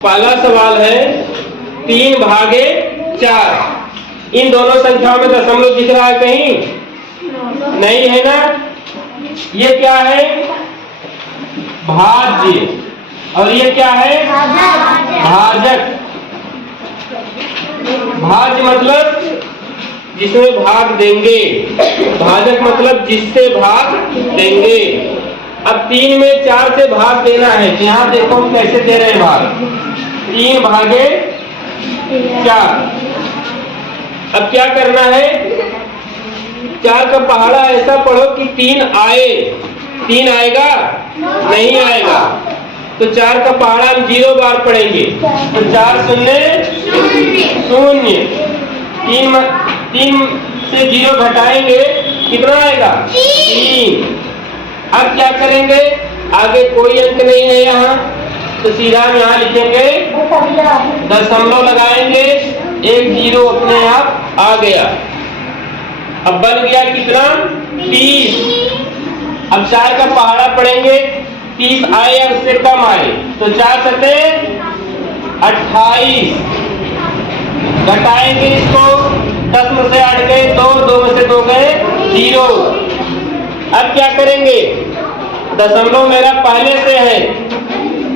पहला सवाल है 3 भागे 4। इन दोनों संख्याओं में दशमलव दिख रहा है कहीं? नहीं है ना। ये क्या है? भाज्य। और ये क्या है? भाजक। भाज्य मतलब जिसमें भाग देंगे, भाजक मतलब जिससे भाग देंगे। अब 3 में 4 से भाग देना है। यहाँ देखो हम कैसे दे रहे हैं भाग। 3 भागे 4। अब क्या करना है? 4 का पहाड़ा ऐसा पढ़ो कि 3 आए। 3 आएगा? नहीं आएगा। तो 4 का पहाड़ा हम 0 बार पढ़ेंगे। तो 4 शून्य 0। 3 से 0 घटाएंगे, कितना आएगा? 3। अब क्या करेंगे? आगे कोई अंक नहीं है यहाँ, तो सीधा हम यहाँ लिखेंगे दशमलव लगाएंगे, 1 0 अपने आप आ गया। अब बन गया कितना? 30। अब 4 का पहाड़ा पढ़ेंगे, 30 आए या उससे कम आए, तो 4 सते 28। घटाएंगे इसको, 10 में से 8 गए 2, 2 में से 2 गए 0। अब क्या करेंगे? दशमलव मेरा पहले से है,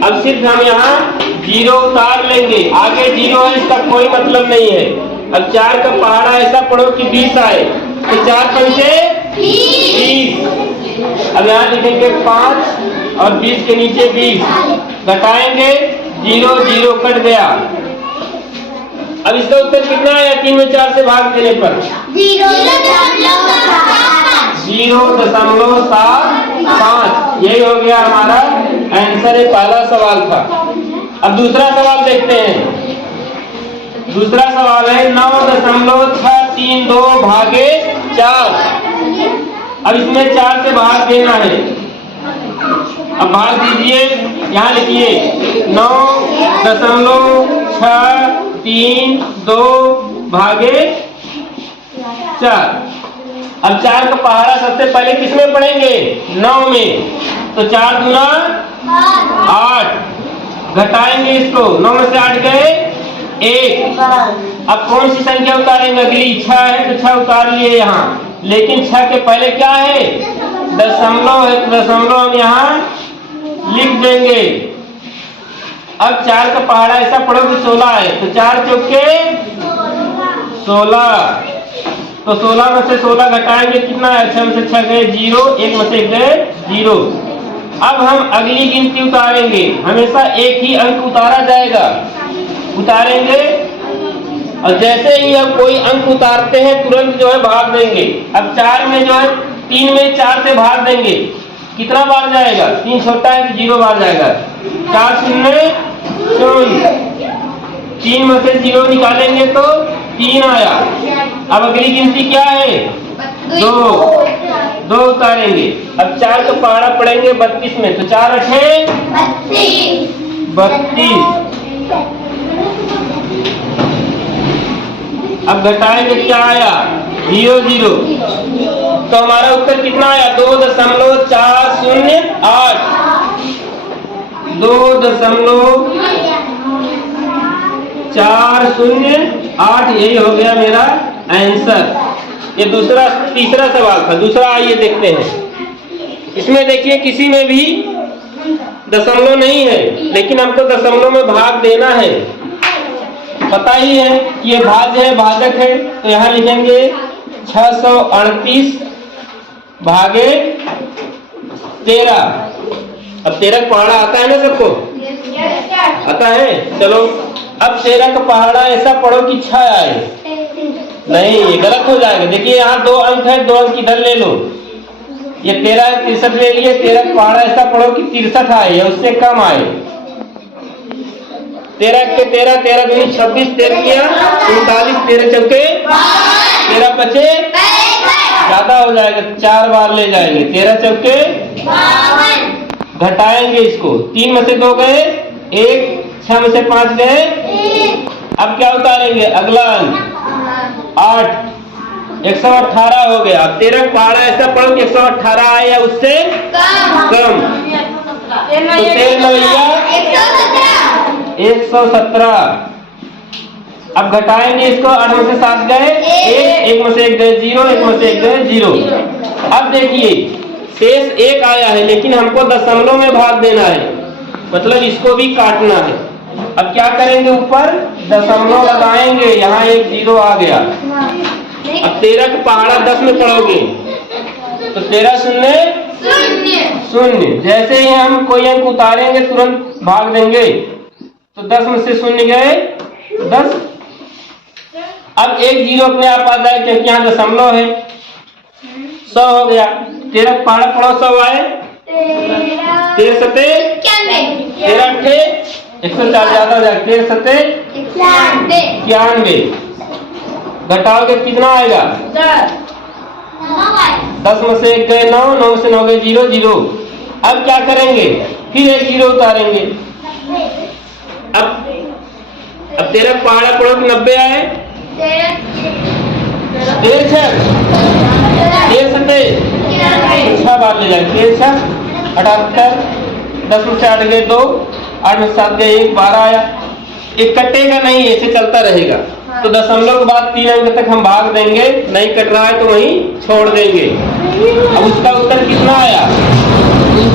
अब सिर्फ हम यहाँ 0 उतार लेंगे। आगे 0 है, इसका कोई मतलब नहीं है। अब 4 का पहाड़ा ऐसा पढ़ो कि 20 आए, तो 4 पंचे 20। अब यहाँ लिखेंगे 5 और 20 के नीचे 20। घटाएंगे, 0 0 कट गया। अब इसका उत्तर कितना आया 3 में 4 से भाग देने पर? 0.75। यही हो गया हमारा आंसर है। पहला सवाल था। अब दूसरा सवाल देखते हैं। दूसरा सवाल है 9.632 भागे 4। अब इसमें 4 से भाग देना है। अब भाग दीजिए, यहाँ लिखिए 9.632 भागे 4। अब 4 का पहाड़ा सबसे पहले किसमें पढ़ेंगे? 9 में। तो 4 दूना 8। घटाएंगे इसको, 9 में से 8 गए 1। अब कौन सी संख्या उतारेंगे? अगली 6 है तो 6 उतार लिए यहाँ, लेकिन 6 के पहले क्या है? दशमलव है, तो दशमलव हम यहाँ लिख देंगे। अब 4 का पहाड़ा ऐसा पढ़ो कि 16 है, तो 4 चौके 16। तो 16 में से 16 घटाएंगे, कितना है? 6 में से 6 गए 0, 1 में से गए 0। अब हम अगली गिनती उतारेंगे। हमेशा एक ही अंक उतारा जाएगा। उतारेंगे और जैसे ही हम कोई अंक उतारते हैं तुरंत जो है भाग देंगे। अब 4 में जो है 3 में 4 से भाग देंगे, कितना बार जाएगा? 3 छोटा है तो 0 बार जाएगा। 4 शून्य 0। 3 में से 0 निकालेंगे तो 3 आया। अब अगली गिनती क्या है? 2 उतारेंगे। अब 4 का पहाड़ा पढ़ेंगे 32 में, तो 4 8 32। अब घटाएंगे, क्या आया? 0 0। तो हमारा उत्तर कितना आया? 2.408। 2.408 यही हो गया मेरा आंसर। ये तीसरा सवाल था। दूसरा आइए देखते हैं। इसमें देखिए किसी में भी दशमलव नहीं है, लेकिन हमको दशमलव में भाग देना है। पता ही है कि ये भाज्य है, भाजक है, तो यहाँ लिखेंगे 638 भागे 13। अब 13 का पहाड़ा आता है ना सबको? आता है। चलो अब 13 का पहाड़ा ऐसा पढ़ो कि 6 आए। नहीं, ये गलत हो जाएगा। देखिए यहाँ 2 अंक है, 2 अंक इधर ले लो। ये 13 63 ले लिए। 13 का पहाड़ा ऐसा पढ़ो कि 63 आए या उससे कम आए। 13 के 13, 13 दूनी 26, 13 किया 39, 13 चौके 13 बचे ज्यादा हो जाएगा, 4 बार ले जाएंगे। 13 चौके 52। घटाएंगे इसको, 3 में से 2 गए 1, 6 में से 5 गए। अब क्या उतारेंगे? अगला अंक 8, 118 हो गया। 13 पहाड़ा ऐसा पढ़ो कि 118 आए या उससे कम। तो 13 9 117। अब घटाएंगे इसको, 8 में से 7 गए 1 में से 1 गए 0, 1 में से 1 गए 0। अब देखिए शेष 1 आया है, लेकिन हमको दशमलव में भाग देना है, मतलब इसको भी काटना है। अब क्या करेंगे, ऊपर दशमलव लगाएंगे, यहाँ 1 0 आ गया। अब 13 का पहाड़ा 10 में पढ़ोगे तो 13 शून्य 0। जैसे ही हम कोई अंक उतारेंगे तुरंत भाग देंगे, तो 10 में से 0 गए 10। अब 1 0 अपने आप आ जाए क्योंकि यहाँ दशमलव है। 100 हो गया। 13 का पहाड़ा पढ़ो, 100 आए 13 सते 13 अट्ठे 104 ज्यादा हो जाएगा, 13 सते 91। घटाओगे कितना आएगा, 10 में से 1 गए 9, 9 में से 9 गए 0 0। अब क्या करेंगे, फिर 1 0 उतारेंगे। अब 13 पहाड़ा पढ़ो कि 90 आए, 6 बार ले जाए 13 78। 10 में से 8 गए 2, 8 में 7 गए 1, 12 आया। एक कटेगा नहीं, ऐसे चलता रहेगा। तो दशमलव के बाद 3 अंक तक हम भाग देंगे, नहीं कट रहा है तो वहीं छोड़ देंगे। अब उसका उत्तर कितना आया,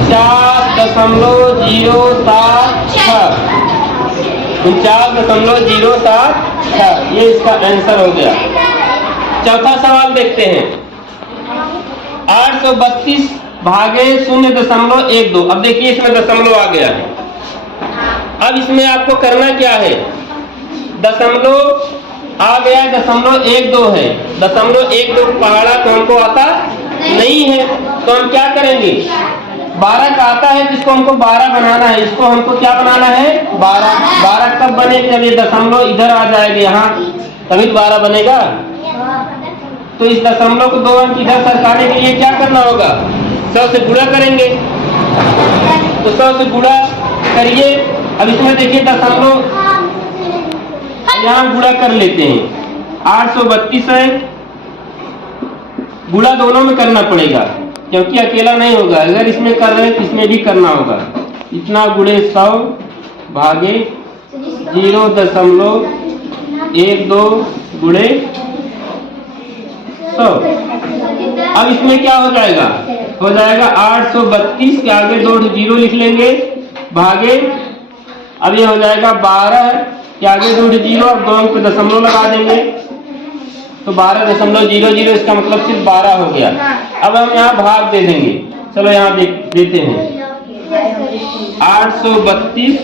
49.076। 49.076, ये इसका आंसर हो गया। चौथा सवाल देखते हैं, 832 भागे 0.12। अब देखिए इसमें दशमलव आ गया है। अब इसमें आपको करना क्या है, दशमलव आ गया, 0.12 है। 0.12 पहाड़ा तो हमको आता नहीं है, तो हम क्या करेंगे, 12 का आता है जिसको हमको 12 बनाना है, इसको हमको क्या बनाना है 12। 12 कब बनेगा, जब ये दशमलव इधर आ जाएगा यहाँ, तभी 12 बनेगा। तो इस दशमलव को 2 अंक इधर सरकाने के लिए क्या करना होगा, 100 से गुणा करेंगे। तो 100 से गुणा करिए। अब इसमें देखिए दशमलव यहाँ गुणा कर लेते हैं, 832 है, गुणा दोनों में करना पड़ेगा क्योंकि अकेला नहीं होगा। अगर इसमें कर रहे हैं तो इसमें भी करना होगा। इतना गुणे 100 भागे 0.12 गुणे 100। अब इसमें क्या हो जाएगा, 832 के आगे 2 0 लिख लेंगे, भागे, अब ये हो जाएगा 12 के आगे 2 0, और 2 अंक पे दशमलव लगा देंगे तो 12.00, इसका मतलब सिर्फ 12 हो गया। अब हम यहाँ भाग दे देंगे, चलो यहाँ देते हैं, 832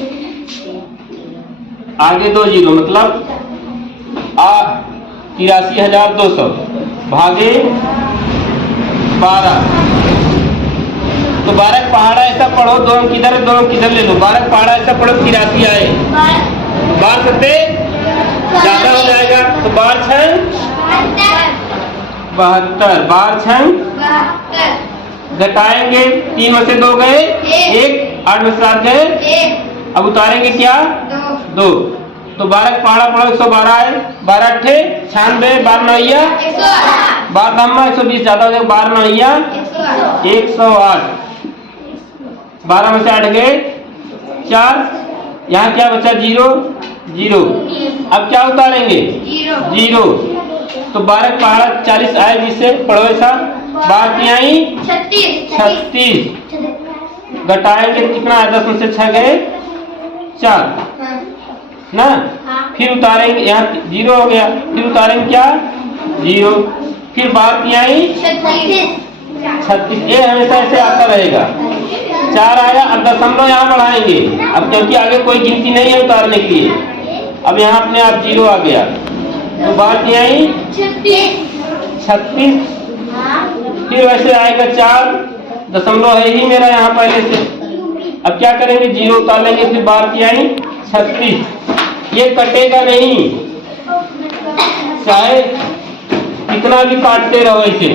आगे 2 0 मतलब 83,200 भागे 12। तो 12 का पहाड़ा ऐसा पढ़ो, 2 अंक इधर 2 अंक इधर ले लो। 12 का पहाड़ा ऐसा पढ़ो 83 आए, 12 सते ज्यादा हो जाएगा, तो 12 6 72, 12 6 घटाएंगे, 3 में से 2 गए 1, 8 में से 7 गए, अब उतारेंगे क्या 2। तो 12 का पहाड़ा पढ़ो 112 है, 12 अट्ठे 96, 12 9 12 दामा 120 ज्यादा हो जाएगा, 12 9 108। 12 में से 8 गए 4, यहाँ क्या बचा 0 0। अब क्या उतारेंगे 0। तो 12 का पहाड़ा 40 आए, जिससे पढ़ो ऐसा, 12 तिहाई 36 घटाएंगे कितना है, 10 में से 6 गए 4 ना। फिर उतारेंगे, यहाँ 0 हो गया, फिर उतारेंगे क्या 0, फिर 12 तिहाई 36। ये हमेशा ऐसे आता रहेगा। 4 आया, अब दशमलव यहाँ बढ़ाएंगे, अब क्योंकि आगे कोई गिनती नहीं है उतारने के लिए, अब यहाँ अपने आप 0 आ गया, तो 12 तिहाई 36। फिर वैसे आएगा 4, दशमलव है ही मेरा यहाँ पहले से। अब क्या करेंगे 0 उतार लेंगे, फिर 12 तिहाई 36। ये कटेगा नहीं, चाहे कितना भी काटते रहो ऐसे,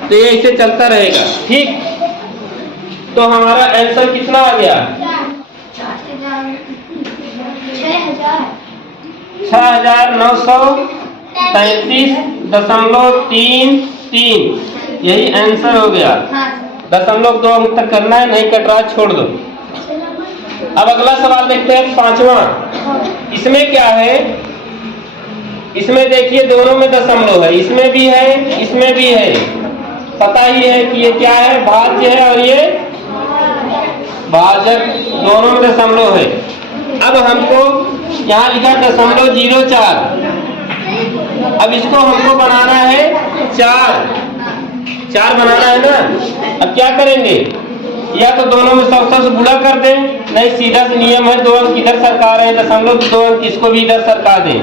तो ये ऐसे चलता रहेगा। ठीक, तो हमारा आंसर कितना आ गया 6,933.33, यही आंसर हो गया। 0.2 अंक तक करना है, नहीं कट रहा छोड़ दो। अब अगला सवाल देखते हैं 5वां। इसमें क्या है, इसमें देखिए दोनों में दशमलव है, इसमें भी है इसमें भी है, पता ही है कि ये क्या है, भाज्य है और ये भाजक, दोनों में दशमलव है। अब हमको यहाँ लिखा 0.04, अब इसको हमको बनाना है 4 बनाना है ना। अब क्या करेंगे, या तो दोनों में 100 से गुणा कर दें, नहीं सीधा से नियम है 2 अंक इधर सरका रहे हैं, दशमलव 2 अंक इसको भी इधर सरका दें,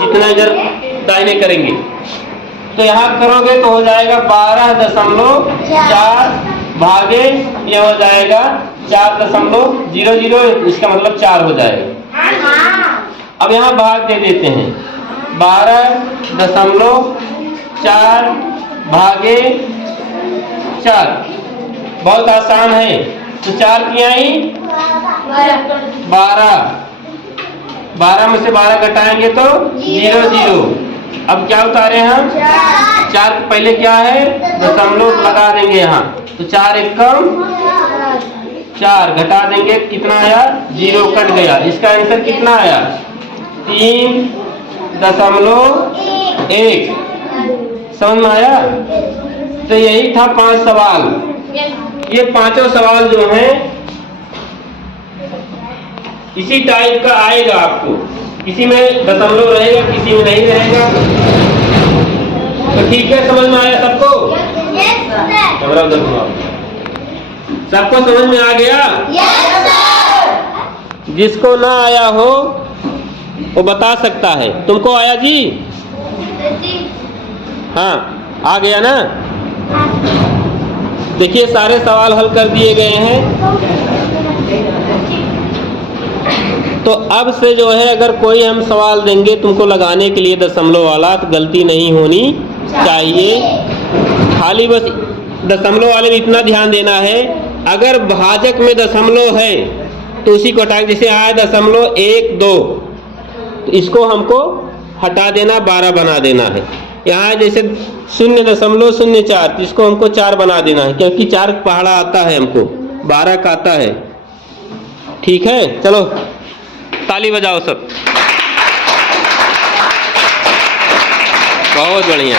जितना इधर दाहिने करेंगे। तो यहाँ करोगे तो हो जाएगा 12.4 भागे ये हो जाएगा 4.00, इसका मतलब 4 हो जाएगा। अब यहाँ भाग दे देते हैं, 12.4 भागे 4, बहुत आसान है। तो 4 किया ही 12 में से 12 घटाएंगे तो 0. अब क्या उतारे हम 4, पहले क्या है दशमलव लगा देंगे यहाँ, तो 4 एकम 4 घटा देंगे, कितना आया 0 कट गया। इसका आंसर कितना आया 3.1। समझ में आया। तो यही था 5 सवाल। ये पांचों सवाल जो हैं इसी टाइप का आएगा आपको, किसी में दशमलव रहेगा किसी में नहीं रहेगा। तो ठीक है, समझ में आया सबको? सबको समझ में आ गया? जिसको ना आया हो वो बता सकता है। तुमको आया जी? हाँ आ गया ना। देखिए सारे सवाल हल कर दिए गए हैं। तो अब से जो है अगर कोई हम सवाल देंगे तुमको लगाने के लिए दशमलव वाला, तो गलती नहीं होनी चाहिए। खाली बस दशमलव वाले में इतना ध्यान देना है, अगर भाजक में दशमलव है तो उसी को हटा, जैसे आया 0.12, तो इसको हमको हटा देना, 12 बना देना है। यहाँ जैसे 0.04, तो इसको हमको 4 बना देना है, क्योंकि 4 पहाड़ा आता है हमको, 12 का आता है। ठीक है, चलो ताली बजाओ सब, बहुत बढ़िया।